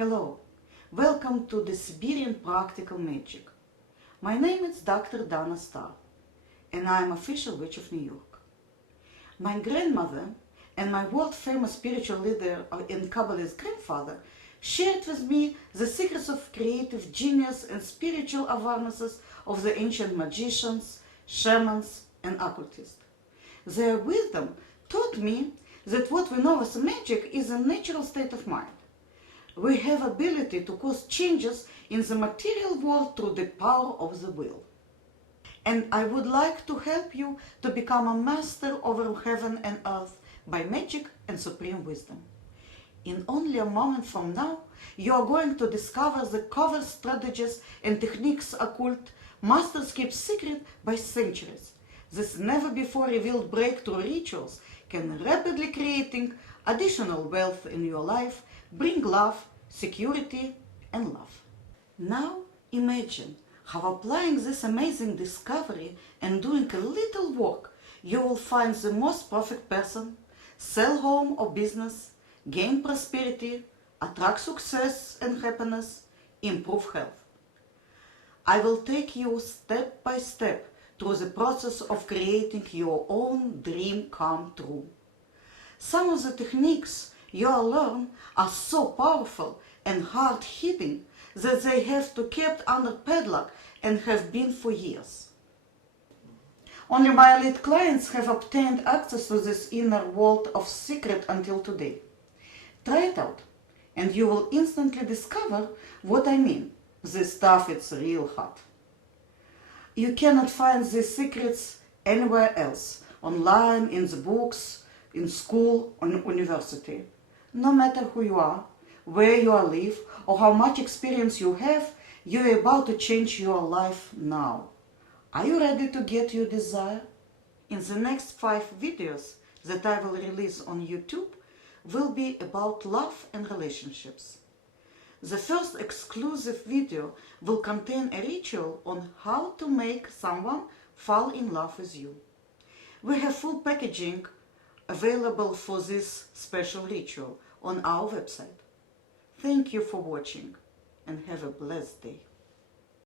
Hello, welcome to the Siberian Practical Magic. My name is Dr. Dana Starr, and I am official witch of New York. My grandmother and my world-famous spiritual leader and Kabbalist grandfather shared with me the secrets of creative genius and spiritual awarenesses of the ancient magicians, shamans, and occultists. Their wisdom taught me that what we know as magic is a natural state of mind. We have ability to cause changes in the material world through the power of the will. And I would like to help you to become a master over heaven and earth by magic and supreme wisdom. In only a moment from now, you are going to discover the covert strategies and techniques occult masters keep secret by centuries. This never-before-revealed breakthrough rituals can rapidly creating additional wealth in your life, bring love, security, and love. Now imagine how applying this amazing discovery and doing a little work, you will find the most perfect person, sell home or business, gain prosperity, attract success and happiness, improve health. I will take you step by step through the process of creating your own dream come true. Some of the techniques you'll learn are so powerful and hard-hitting that they have to kept under padlock and have been for years. Only my elite clients have obtained access to this inner world of secret until today. Try it out, and you will instantly discover what I mean. This stuff is real hot. You cannot find these secrets anywhere else, online, in the books, in school, or in university. No matter who you are, where you live, or how much experience you have, you are about to change your life now. Are you ready to get your desire? In the next 5 videos that I will release on YouTube will be about love and relationships. The first exclusive video will contain a ritual on how to make someone fall in love with you. We have full packaging available for this special ritual on our website. Thank you for watching and have a blessed day.